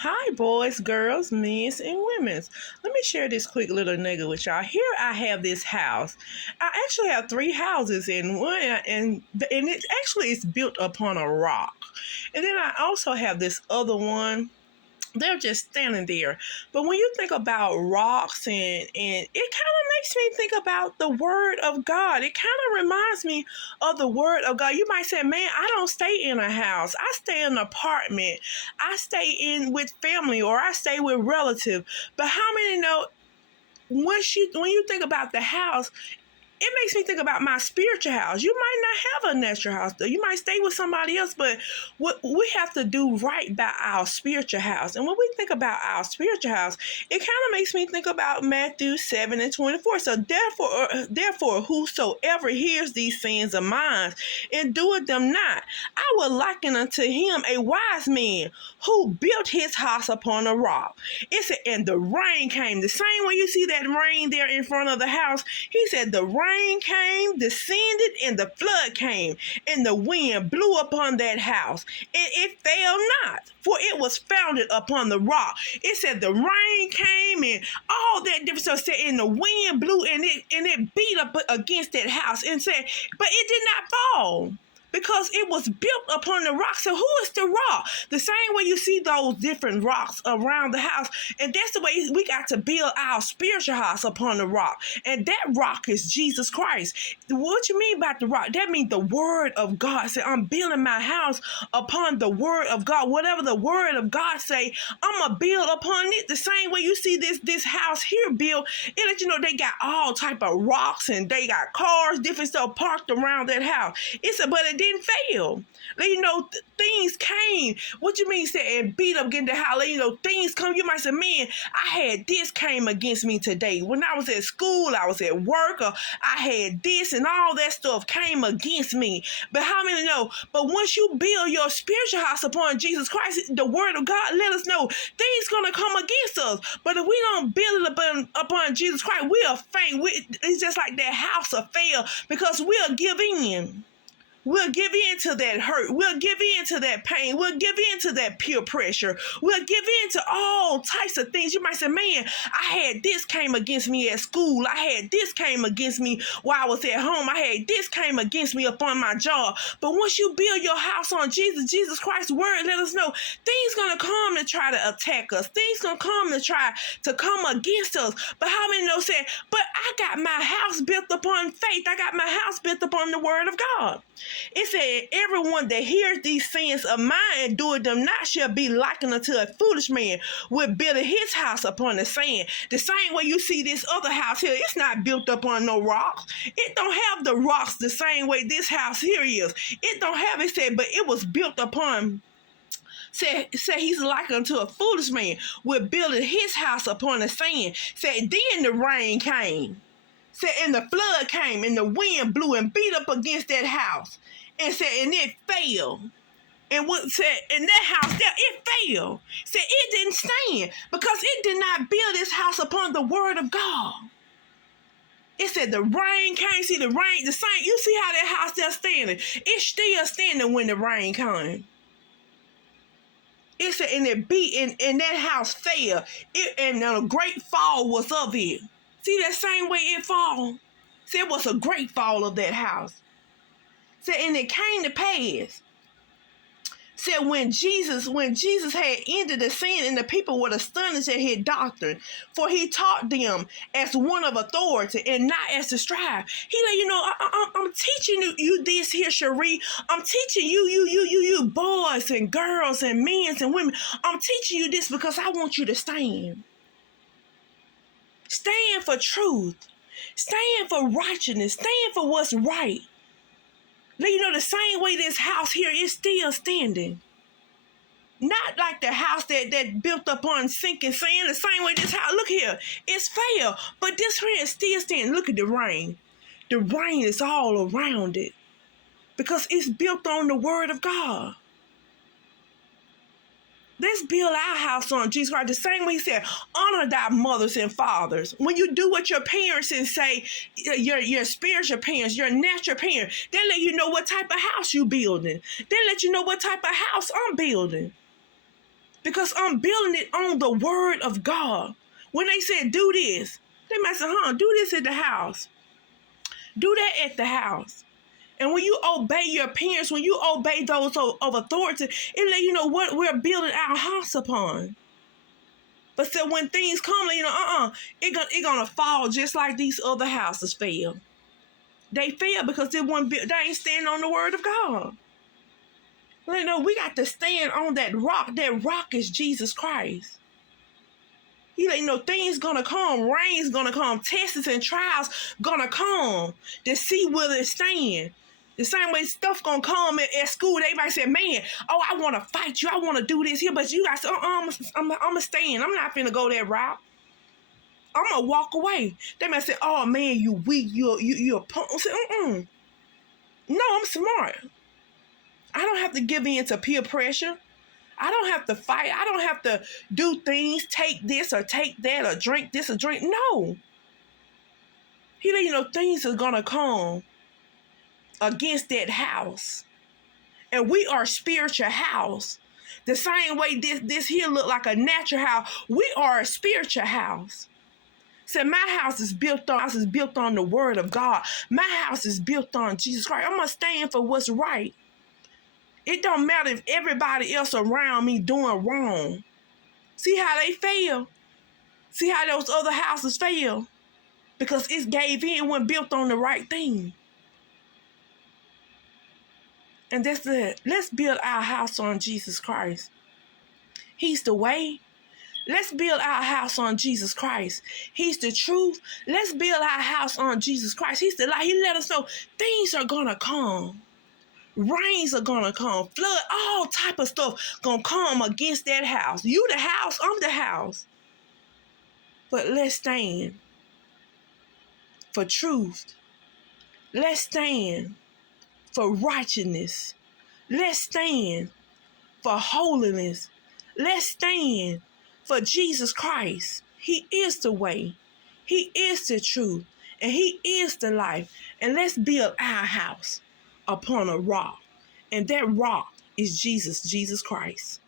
Hi, boys, girls, men's, and women's. Let me share this quick little nugget with y'all. Here I have this house. I actually have three houses in one, and it actually is built upon a rock. And then I also have this other one. They're just standing there. But when you think about rocks and it kind of makes me think about the word of God. It kind of reminds me of the word of God. You might say, man, I don't stay in a house. I stay in an apartment. I stay in with family or I stay with relative. But how many know when you think about the house, it makes me think about my spiritual house. You might not have a natural house, though. You might stay with somebody else, but what we have to do right by our spiritual house. And when we think about our spiritual house, it kind of makes me think about Matthew 7:24. So therefore, whosoever hears these sayings of mine and doeth them not, I will liken unto him a wise man who built his house upon a rock. It said, and the rain came. The same way you see that rain there in front of the house, he said the rain came, descended, and the flood came, and the wind blew upon that house, and it fell not, for it was founded upon the rock. It said the rain came and all that different stuff said, and the wind blew and it beat up against that house and said, but it did not fall, because it was built upon the rock. So who is the rock? The same way you see those different rocks around the house. And that's the way we got to build our spiritual house upon the rock. And that rock is Jesus Christ. What you mean by the rock? That means the word of God. Say, I'm building my house upon the word of God. Whatever the word of God say, I'm going to build upon it. The same way you see this house here built, it let you know they got all type of rocks and they got cars, different stuff parked around that house. It's a, but it didn't fail. Let you know things came. What you mean say and beat up against the house? Let you know things come. You might say, man, I had this came against me today. When I was at school, I was at work, or I had this and all that stuff came against me. But how many know? But once you build your spiritual house upon Jesus Christ, the word of God let us know things gonna come against us. But if we don't build it upon Jesus Christ, we'll faint. It's just like that house will fail because we'll give in. We'll give in to that hurt. We'll give in to that pain. We'll give in to that peer pressure. We'll give in to all types of things. You might say, man, I had this came against me at school. I had this came against me while I was at home. I had this came against me upon my job. But once you build your house on Jesus Christ's word, let us know things going to come to try to attack us. Things going to come to try to come against us. But how many know say, but I got my house built upon faith. I got my house built upon the word of God. It said, everyone that hears these sayings of mine and doeth them not shall be likened unto a foolish man which builded his house upon the sand. The same way you see this other house here, it's not built upon no rocks. It don't have the rocks the same way this house here is. It don't have it said, but it was built upon. Said he's like unto a foolish man which builded his house upon the sand. Said then the rain came. Said, and the flood came, and the wind blew and beat up against that house. And said, and it fell. And what said, in that house there, it fell. Said, it didn't stand because it did not build its house upon the word of God. It said the rain came. See the rain, the same. You see how that house there standing? It's still standing when the rain came. It said, and it beat, and that house fell. And a great fall was of it. See that same way it fall? See, it was a great fall of that house. See, and it came to pass. Said when Jesus had ended the sin, and the people were astonished at his doctrine, for he taught them as one of authority and not as the scribe. He let you know, I'm teaching you this here, Cherie. I'm teaching you boys and girls and men and women. I'm teaching you this because I want you to stand. Stand for truth. Stand for righteousness. Stand for what's right. Let you know the same way this house here is still standing. Not like the house that built upon sinking sand. The same way this house, look here, it's failed. But this here is still standing. Look at the rain. The rain is all around it. Because it's built on the word of God. Let's build our house on Jesus Christ. The same way he said, honor thy mothers and fathers. When you do what your parents and say, your spiritual parents, your natural parents, they let you know what type of house you building. They let you know what type of house I'm building. because I'm building it on the word of God. When they said do this, they might say, do this at the house. Do that at the house. And when you obey your parents, when you obey those of authority, it let you know what we're building our house upon. But so when things come, it gonna fall just like these other houses fell. They fell because they ain't standing on the word of God. We got to stand on that rock. That rock is Jesus Christ. He let you know things gonna come, rain's gonna come, tests and trials gonna come to see whether it stand. The same way stuff gonna come at school. They might say, man, I want to fight you. I want to do this here. But you guys say, I'm going to stand. I'm not finna go that route. I'm going to walk away. They might say, oh, man, you weak. You're a punk. I say, No, I'm smart. I don't have to give in to peer pressure. I don't have to fight. I don't have to do things, take this or take that or drink this or drink. No. He let you know things are going to come against that house. And we are a spiritual house. The same way this here look like a natural house, we are a spiritual house. So my house is built on the word of God. My house is built on Jesus Christ. I'm going to stand for what's right. It don't matter if everybody else around me doing wrong. See how they fail? See how those other houses fail? Because it gave in when built on the right thing. And that's it. Let's build our house on Jesus Christ. He's the way. Let's build our house on Jesus Christ. He's the truth. Let's build our house on Jesus Christ. He's the light. He let us know things are going to come. Rains are going to come. Flood, all type of stuff going to come against that house. You the house, I'm the house. But let's stand for truth. Let's stand for righteousness. Let's stand for holiness. Let's stand for Jesus Christ. He is the way. He is the truth. And he is the life. And let's build our house upon a rock. And that rock is Jesus Christ.